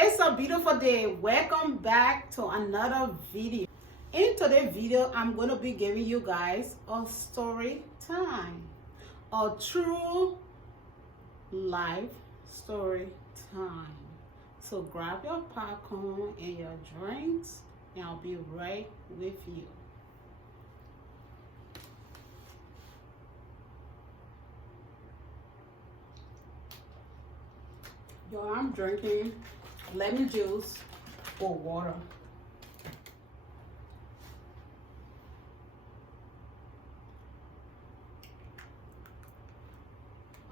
It's a beautiful day. Welcome back to another video. In today's video, I'm going to be giving you guys a story time, a true life story time. So grab your popcorn and your drinks, and I'll be right with you. Yo, I'm drinking lemon juice or water.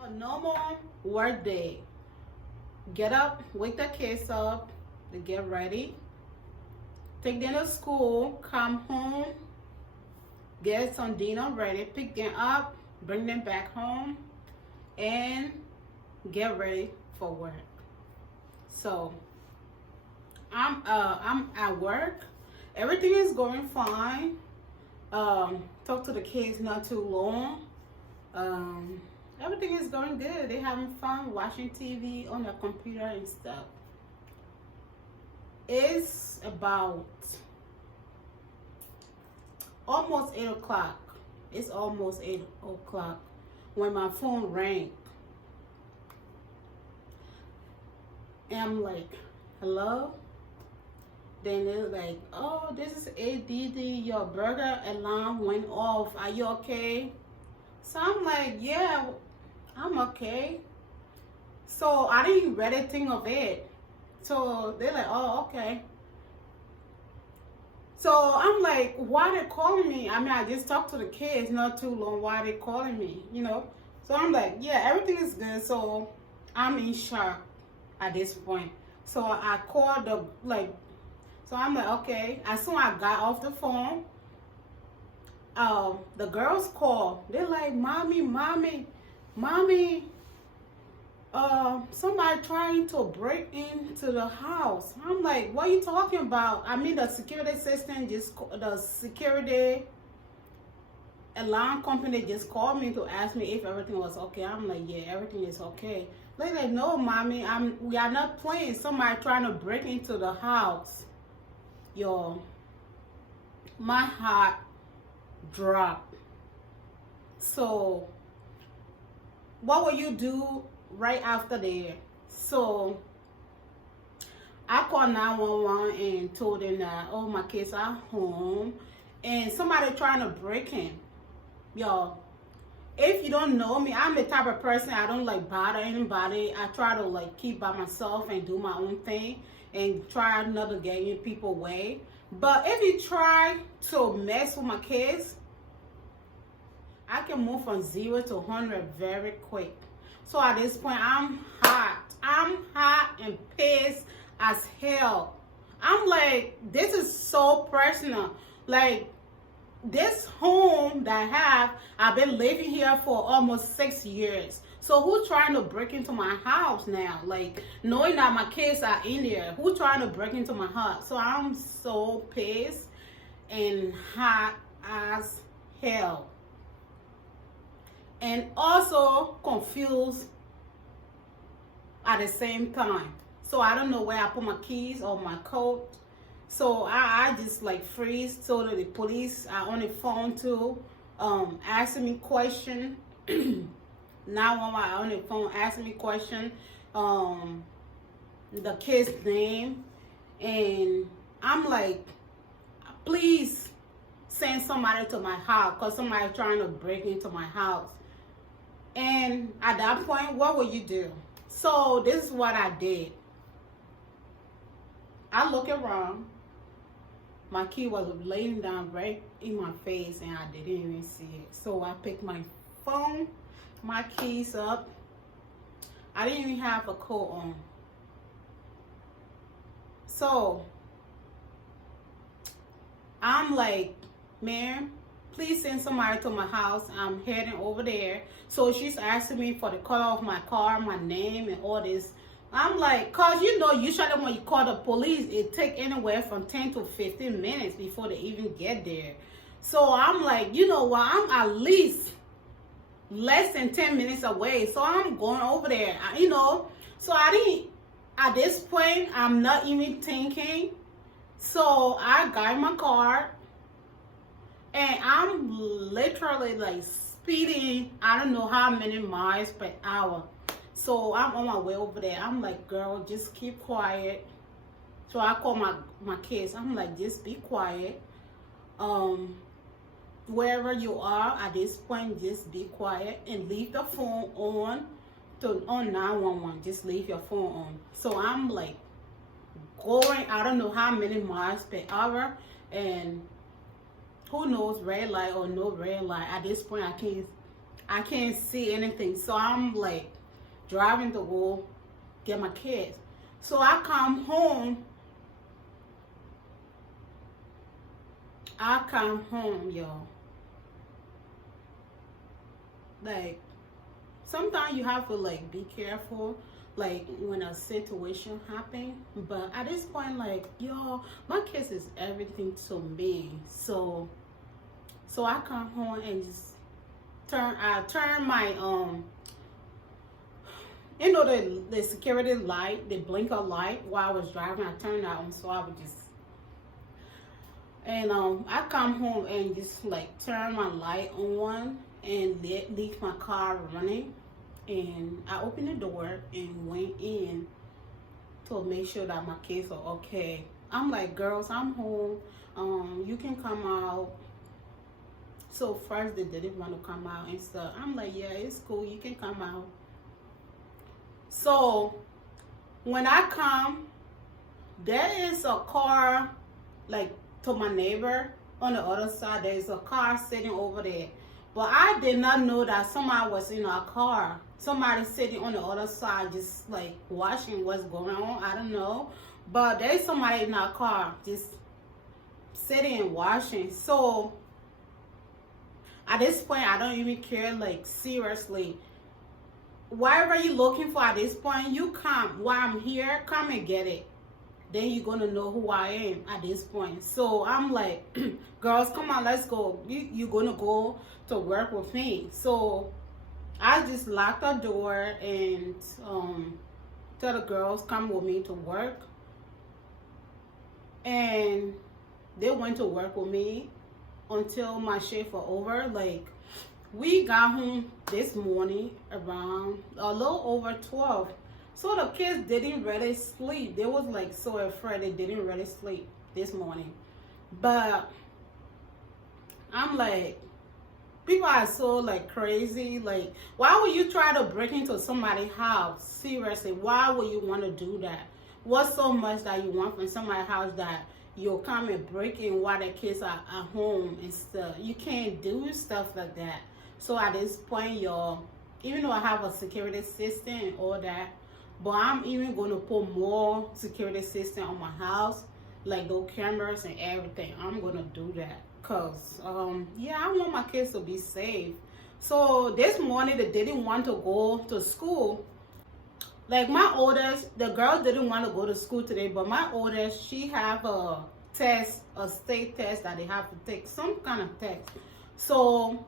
A normal work day. Get up, wake the kids up, they get ready, take them to school, come home, get some dinner ready, pick them up, bring them back home, and get ready for work. So I'm at work. Everything is going fine. Talk to the kids not too long. Everything is going good. They're having fun watching TV on their computer and stuff. It's about almost 8 o'clock. It's almost 8 o'clock when my phone rang. And I'm like, hello? Then they're like, oh, this is ADD. Your burger alarm went off. Are you okay? So I'm like, yeah, I'm okay. So I didn't really think of it. So they're like, oh, okay. So I'm like, why they calling me? I mean, I just talked to the kids not too long. Why they calling me, you know? So I'm like, yeah, everything is good. So I'm in shock at this point. So I called so I'm like, okay. As soon as I got off the phone, the girls call. They're like, mommy, somebody trying to break into the house. I'm like, what are you talking about? I mean, the security system the security alarm company just called me to ask me if everything was okay. I'm like, yeah, everything is okay. They're like, no, mommy, we are not playing. Somebody trying to break into the house. Yo, my heart dropped. So what will you do right after there? So I called 911 and told them that, oh, my kids are home and somebody trying to break in. Yo, if you don't know me, I'm the type of person, I don't like bother anybody. I try to like keep by myself and do my own thing and try not to get in people's way. But if you try to mess with my kids, I can move from 0 to 100 very quick. So at this point, I'm hot and pissed as hell. I'm like, this is so personal. Like, this home that I've been living here for almost 6 years. So who's trying to break into my house now? Like, knowing that my kids are in there, who's trying to break into my house? So I'm so pissed and hot as hell. And also confused at the same time. So I don't know where I put my keys or my coat. So I just like freeze. So the police are on the phone too, asking me question. Now when I on the phone asking me question, the kid's name, and I'm like, please send somebody to my house because somebody trying to break into my house. And at that point, what will you do? So this is what I did. I look around. My key was laying down right in my face and I didn't even see it. So I picked my phone, my keys up. I didn't even have a coat on. So I'm like, ma'am, please send somebody to my house. I'm heading over there. So she's asking me for the color of my car, my name, and all this. I'm like, cause you know, usually when you call the police, it take anywhere from 10 to 15 minutes before they even get there. So I'm like, you know what? I'm at least less than 10 minutes away. So I'm going over there, you know. So I didn't At this point, I'm not even thinking. So I got in my car and I'm literally like speeding, I don't know how many miles per hour. So I'm on my way over there. I'm like, girl, just keep quiet. So I call my kids. I'm like, just be quiet. Wherever you are at this point, just be quiet and leave the phone on 911. Just leave your phone on. So I'm like going, I don't know how many miles per hour, and who knows, red light or no red light. At this point, I can't see anything. So I'm like driving to go get my kids. So I come home. Y'all. Like, sometimes you have to like be careful, like when a situation happen. But at this point, like, yo, my kids is everything to me. So I come home and just turn my you know, the security light, the blinker light while I was driving. I turned that on, so I would just, and I come home and just like turn my light on and leave my car running. And I opened the door and went in to make sure that my kids are okay. I'm like, girls, I'm home. You can come out. So first they didn't want to come out and stuff. I'm like, yeah, it's cool. You can come out. So when I come, there is a car, like to my neighbor on the other side. There is a car sitting over there. But I did not know that somebody was in our car. Somebody sitting on the other side just like watching what's going on. I don't know. But there's somebody in our car just sitting and watching. So at this point, I don't even care, like, seriously. Whatever you're looking for at this point, you come. While I'm here, come and get it. Then you're going to know who I am at this point. So I'm like, girls, come on, let's go. You're going to go to work with me. So I just locked the door and tell the girls, come with me to work. And they went to work with me until my shift was over. Like, we got home this morning around a little over 12. So the kids didn't really sleep. They was like so afraid they didn't really sleep this morning. But I'm like, people are so like crazy. Like, why would you try to break into somebody's house? Seriously, why would you want to do that? What's so much that you want from somebody's house that you'll come and break in while the kids are at home and stuff? You can't do stuff like that. So at this point, y'all, even though I have a security system and all that, but I'm even going to put more security system on my house, like those cameras and everything. I'm going to do that because, yeah, I want my kids to be safe. So this morning, they didn't want to go to school. Like, my oldest, the girl didn't want to go to school today, but my oldest, she have a test, a state test that they have to take, some kind of test. So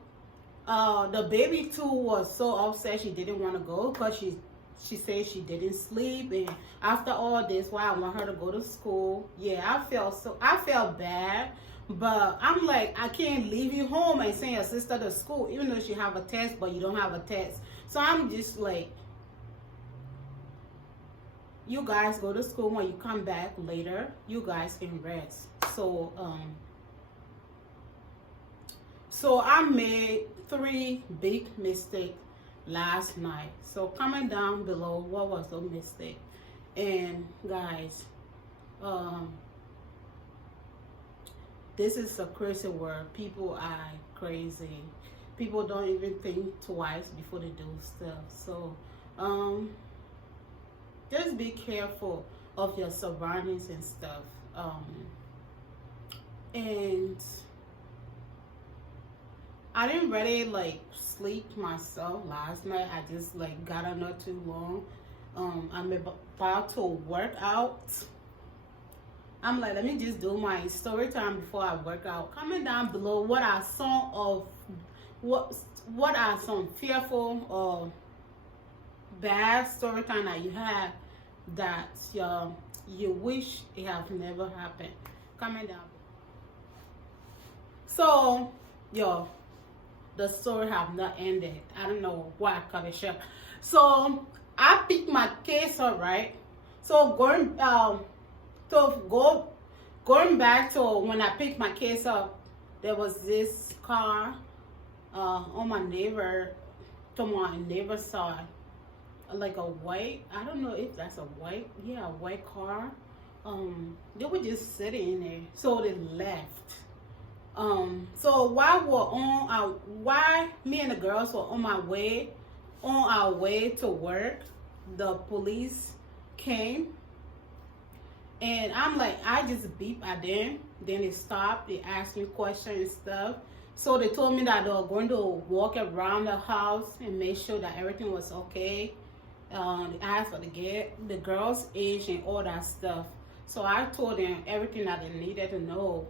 the baby too was so upset she didn't want to go because she said she didn't sleep. And after all this, why I want her to go to school. Yeah, I felt bad. But I'm like, I can't leave you home and send your sister to school, even though she have a test, but you don't have a test. So I'm just like, you guys go to school. When you come back later, you guys can rest. So I made 3 big mistakes last night. So comment down below what was the mistake. And guys, this is a crazy world. People are crazy. People don't even think twice before they do stuff. So just be careful of your surroundings and stuff. And I didn't really like sleep myself last night. I just like got up not too long. I'm about to work out. I'm like, let me just do my story time before I work out. Comment down below what are some of what are some fearful or bad story time that you had that you wish it have never happened. Comment down. So, yo, the story have not ended. I don't know why I cut it short. So I picked my case up, right? So going back to when I picked my case up, there was this car on my neighbor's side, like a white, I don't know if that's a white, yeah, a white car. They were just sitting in there, so they left. So while me and the girls were on our way to work, the police came, and I'm like, I just beep at them. Then they stopped. They asked me questions and stuff. So they told me that they were going to walk around the house and make sure that everything was okay. They asked for the girl's age and all that stuff. So I told them everything that they needed to know.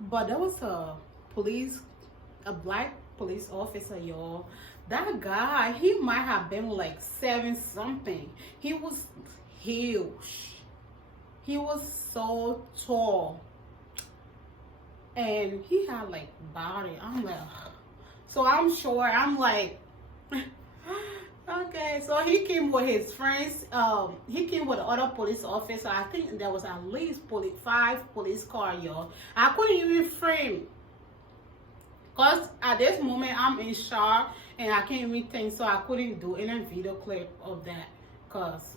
But there was a black police officer, y'all. That guy, he might have been like 7 something. He was huge. He was so tall. And he had like body. I'm like, so I'm like, okay. So he came with his friends. He came with the other police officer. I think there was at least 5 police cars, y'all. I couldn't even frame. Because at this moment, I'm in shock and I can't even think, so I couldn't do any video clip of that. Because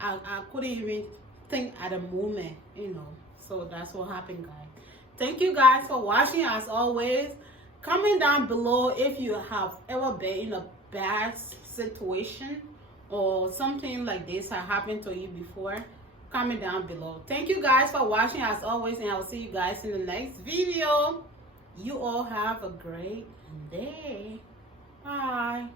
I couldn't even think at the moment, you know. So that's what happened, guys. Thank you guys for watching. As always, comment down below if you have ever been in a bad situation or something like this has happened to you before. Comment down below. Thank you guys for watching as always, and I'll see you guys in the next video. You all have a great day. Bye.